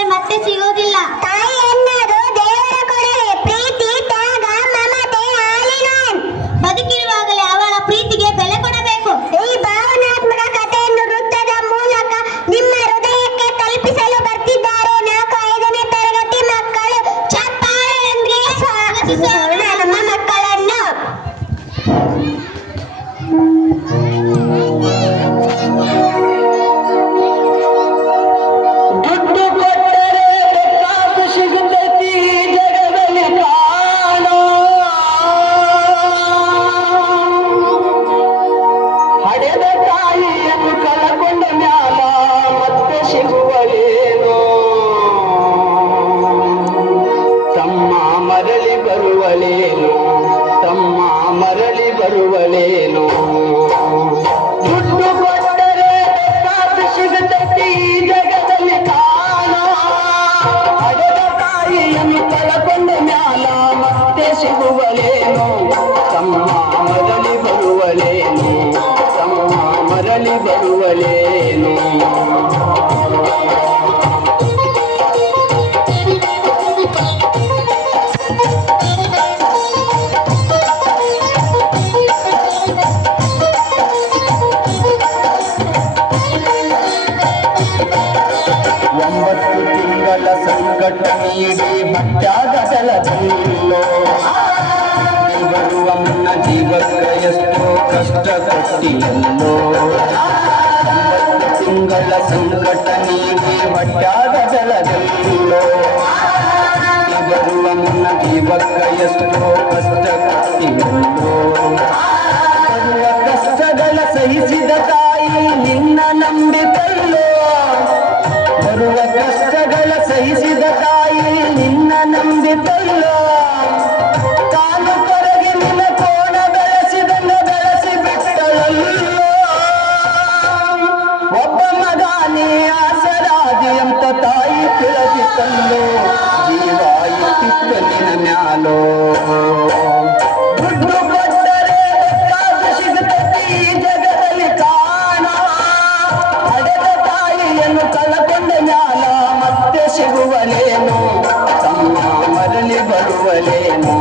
ಹೋದರೆ ಮತ್ತೆ ಸಿಗೋದಿಲ್ಲ. ತಾಯಿ ಎನ್ನೋದು ದೇವರ ಕೊಡುಗೆ, ಪ್ರೀತಿ, ತ್ಯಾಗ, ಮಮತೆ, ಹಾಲಿನ ಬದುಕಿರುವಾಗಲೇ ಅವಳ ಪ್ರೀತಿಗೆ ಬೆಲೆ ಕೊಡಬೇಕು. ಈ ಭಾವನಾತ್ಮಕ ಕಥೆಯನ್ನು ನೃತ್ಯದ ಮೂಲಕ ನಿಮ್ಮ ಹೃದಯಕ್ಕೆ ತಲುಪಿಸಲು ಬರ್ತಿದ್ದಾರೆ 4-5ನೇ ತರಗತಿ ಮಕ್ಕಳು. ಚಪ್ಪಾಳೆಯೊಂದಿಗೆ ಸ್ವಾಗತಿಸೋಣ ನಮ್ಮ ಮಕ್ಕಳನ್ನು. ದುಡ್ಡು ಕೊಟ್ಟರೆ ಬೇಕಾದ ಸಿಗುತ್ತೈತಿ ಜಗದಲ್ಲಿ ಕಾಣೋ, ಹಡೆದ ತಾಯಿಯನ್ನು ಕಳಕೊಂಡ ಮ್ಯಾಲ ಮತ್ತೆ ಸಿಗುವಳೇನೋ, ತಮ್ಮ ಮರಳಿ ಬರುವಳೇನೋ, ತಮ್ಮ ಮರಳಿ ಬರುವಳೇನೋ. ದುಡ್ಡು ಕೊಟ್ಟರೆ ಬೇಕಾದ ಸಿಗುತ್ತೈತಿ ಜಗದಲ್ಲಿ ಕಾಣೋ, ಹಡೆದ ತಾಯಿಯನ್ನು ಕಳಕೊಂಡ ಮ್ಯಾಲ ಮತ್ತೆ ಸಿಗುವಳೇನೋ, ತಮ್ಮ ಮರಳಿ ಬರುವಳೇನೋ, ತಮ್ಮ ಮರಳಿ ಬರುವಳೇನೋ. ಒಂಬತ್ತು ತಿಂಗಳ ಸಂಕಟ ನೀಡಿ ಮಟ್ಟಾದ ಜಲದಲ್ಲೋ, ಬರುವ ಮುನ್ನ ಜೀವಕ್ಕೆ ಎಷ್ಟೋ ಕಷ್ಟ ಕೊಟ್ಟಿಯಲ್ಲೋ. 9 ತಿಂಗಳ ಸಂಕಟ ನೀಡಿ ಮಟ್ಟಾದ ಜಲದಲ್ಲೋ, ಬರುವ ಮುನ್ನ ಜೀವಕ್ಕೆ ಎಷ್ಟೋ ಕಷ್ಟ ಕೊಟ್ಟಿಯಲ್ಲೋ. ಬರುವ ಕಷ್ಟಗಳ ಸಹಿಸಿದ ತಾಯಿ ನಿನ್ನ ನಂಬಿಕಲ್ಲೋ, ಬರುವ ಕಷ್ಟಗಳ ಸಹಿಸಿದ ತಾಯಿ ನಿನ್ನ ನಂಬಿಕಲ್ಲೋ. ಕಾಲು ಕೊರಗಿ ನಿನ್ನ ಕೋಣ ಬೆಳೆಸಿದನ್ನ ಬೆಳೆಸಿ ಬಿಟ್ಟಳಲ್ಲೋ. ಒಬ್ಬ ಮಗ ನೀ ಆಸರಾದಿ ಅಂತ ತಾಯಿ ತಿಳಿದಿತ್ತಲ್ಲೋ, ಜೀವ ಇಟ್ಟಿತ್ತು ನಿನ್ನ ಮ್ಯಾಲೋ. ದುಡ್ಡು ಕೊಟ್ಟರೆ ಬೇಕಾದ ಸಿಗುತ್ತೈತಿ ಜಗದಲ್ಲಿ ಕಾಣೋ, ಹಡೆದ ತಾಯಿಯನ್ನು ಕಳಕೊಂಡ ಮ್ಯಾಲ ಮತ್ತೆ ಸಿಗುವಲೇನೋ, ತಮ್ಮ ಮರಳಿ ಬರುವಲೇನೋ,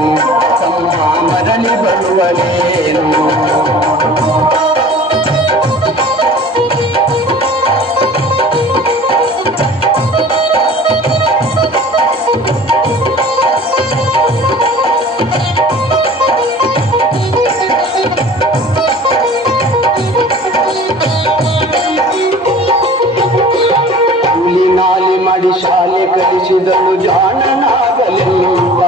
ತಮ್ಮ ಮರಳಿ ಬರುವಲೇನೋ. ಕೂಲಿ ನಾಲಿ ಮಾಡಿ ಶಾಲೆ ಕಲಿಸಿದಳು ಜಾಣನಾಗಲೆಂಬ,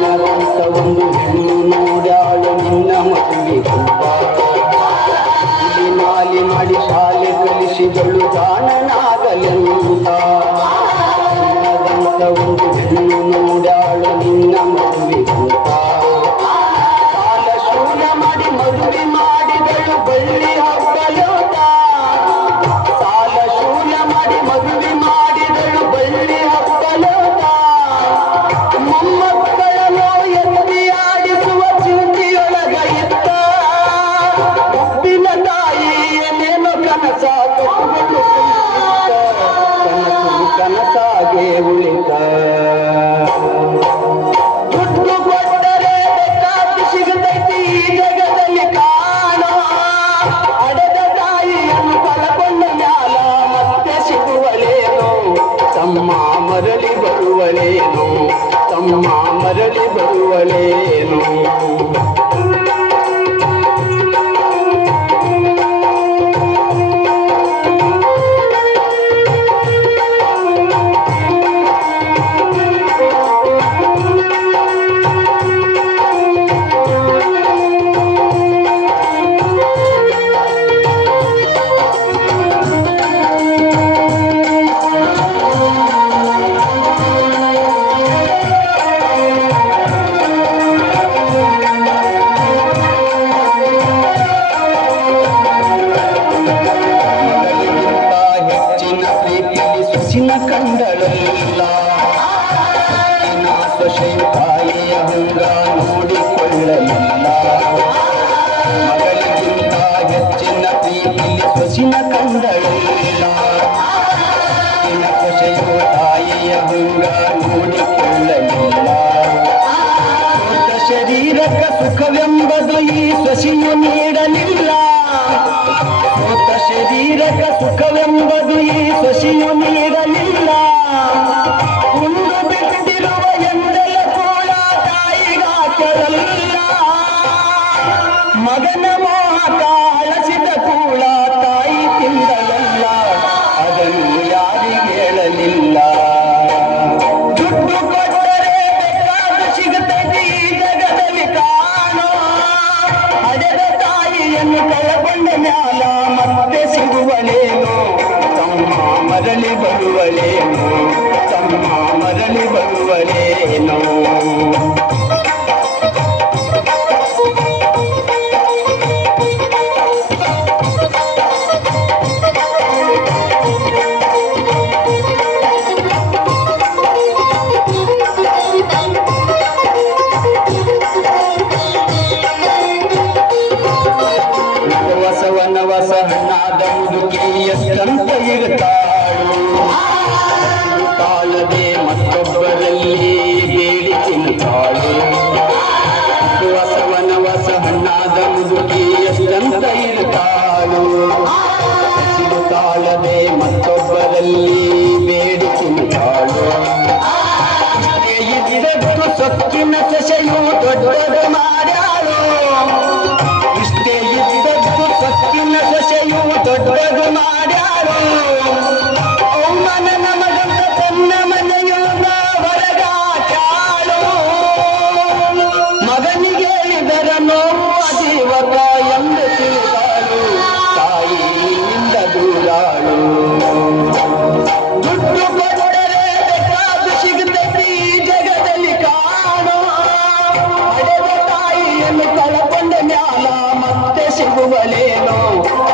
ನಿನ್ನಂತ ಒಂದು ಹೆಣ್ಣು ನೋಡ್ಯಾಳು ನಿನ್ನ ಮದುವೆ ಗುಂಪ. ಕೂಲಿ ನಾಲಿ ಮಾಡಿ ಶಾಲೆ ಕಲಿಸಿದಳು ಜಾಣನಾಗಲೆಂಬ, ನಿನ್ನದಂತ ಒಂದು ಹೆಣ್ಣು ನೋಡ್ಯಾಳು ನಿನ್ನ ಮದುವೆ ಗುಂಪ. ಸಾಲ ಶೂಲ ಮಾಡಿ ಮದುವೆ ಮಾಡಿದಳು ಬಳ್ಳಿ ಹಬ್ಬಲೋಟ, ಸಾಲ ಶೂಲ ಮಾಡಿ ಮದುವೆ ಮಾಡಿದಳು ಬಳ್ಳಿ ಹಬ್ಬಲೋಟ. ಮೊಮ್ಮಕ್ಕಳನ್ನು ಎತ್ತಿ ಆಡಿಸುವ ಚಿಂತೆಯೊಳಗ ಇತ್ತ, ಉಪ್ಪಿನ ತಾಯಿ ಏನೇನೋ ಕನಸ ಕಟ್ಟುಗಳು ಕನಸು ಕನಸಾಗೆ ಉಳಿತ. ದುಡ್ಡು ಕೊಟ್ಟರೆ ಬೇಕಾದ ಸಿಗುತ್ತೈತಿ ಜಗದಲ್ಲಿ ಕಾಣೋ, ಹಡೆದ ತಾಯಿಯನ್ನು ಕಳಕೊಂಡ ಮ್ಯಾಲ ಮತ್ತೆ ಸಿಗುವಳೇನೋ, ತಮ್ಮ ಮರಳಿ ಬರುವಳೇನೋ, ತಮ್ಮ ಮರಳಿ ಬರುವಳೇನೋ. ಕಂಡಳಲ್ಲ ಸೊಸೆ ತಾಯಿಯ ಹಂಗ ನೋಡಿಕೊಳ್ಳಲಿಲ್ಲ. ಮಗಳಿಗಿಂತ ಹೆಚ್ಚಿನ ಪ್ರೀತಿಲಿ ಸೊಸಿನ ಕಂಡಳಲ್ಲ ಸೊಸೆ ಬರುವಳೇನೋ ತಮ್ಮ ಮರಳಿ ಬರುವಳೇನೋ ವಸವನವಸ ಹಣ್ಣಾದ ಮುದುಕಿ ಎಷ್ಟಂತ ಇರುತ್ತಾಳು ತಾಳದೆ ಮತ್ತೊಬ್ಬರಲ್ಲಿ ಬೇಡಿ ತಿನ್ನುತ್ತಾಳು ವಸವನವಸ ಹಣ್ಣಾದ ಮುದುಕಿ ಎಷ್ಟಂತ ಇರುತ್ತಾಳು ತಾಳದೆ ಮತ್ತೊಬ್ಬರಲ್ಲಿ ಬೇಡಿ ತಿನ್ನುತ್ತಾಳು ಇದ್ದದ್ದು ಸೊಕ್ಕಿನ ಸೆಸೆಯು ದೊಡ್ಡದು ಮಾಡ್ಯಾಳು ಇಷ್ಟೇ ಇದ್ದದ್ದು ಸೊಕ್ಕಿನ ಸೊಸೆಯು ದೊಡ್ಡದು ಮಾಡ್ಯಾಳು ಅವಮಾನ ನಮಗಂತ ತನ್ನ ಮನೆಯಿಂದ ಹೊರಗಾಚಾಳು ಮಗನಿಗೆ ಇದರ ನೋವು ಅಜೀವಕ ಎಂದು ತಿಳಿದಾಳು ತಾಯಿ ನಿನ್ನಿಂದ ದೂರಾಳು ದುಡ್ಡು ಕೊಟ್ಟರೆ ಬೇಕಾದು ಸಿಗುತ್ತೈತಿ ಜಗದಲ್ಲಿ ಕಾಣೋ ಹಡೆದ ತಾಯಿಯನ್ನು ಕಳಕೊಂಡ ಮ್ಯಾಲ ಮತ್ತೆ ಸಿಗುವಲೇನೋ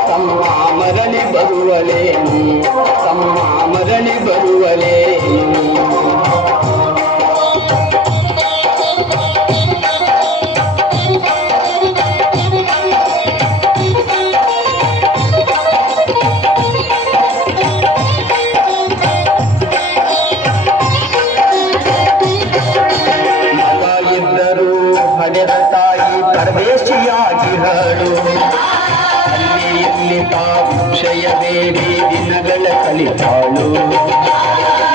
ತಮ್ಮ ಮರಳಿ ಬರುವಲೇನು ತಮ್ಮ ಮರಳಿ ಬರುವಲೇನು ಮಗ ಇದ್ದರೂ ಹಡೆದ ತಾಯಿ ಪರದೇಶಿಯಾಗಿ ಹರಡು ಅಲ್ಲಿ ಇಲ್ಲಿ ಭಿಕ್ಷೆಯ ಬೇಡಿ ದಿನಗಳ ಕಲಿತಾಳು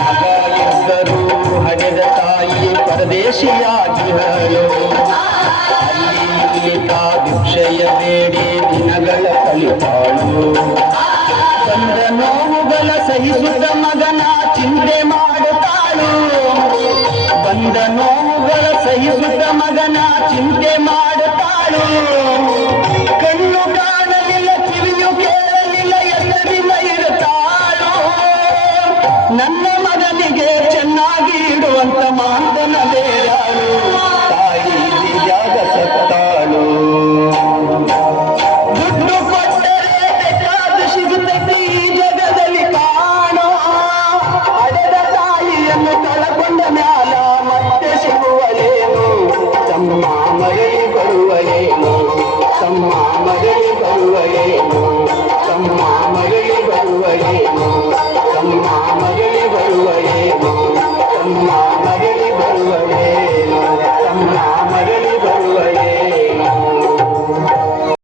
ಮಗ ಇದ್ದರೂ ಹಡೆದ ತಾಯಿ ಪರದೇಶಿಯಾಗಿ ಹರಡು ಅಲ್ಲಿ ಇಲ್ಲಿ ಭಿಕ್ಷೆಯ ಬೇಡಿ ದಿನಗಳ ಕಲಿತಾಳು ಬಂದ ನೋವುಗಳ ಸಹಿಸುತ್ತ ಮಗನ ಚಿಂತೆ ಮಾಡುತ್ತಾಳು ಬಂದ ನೋವುಗಳ ಸಹಿಸುತ್ತ ಮಗನ ಚಿಂತೆ ಮಾಡುತ್ತಾಳು ಕಣ್ಣು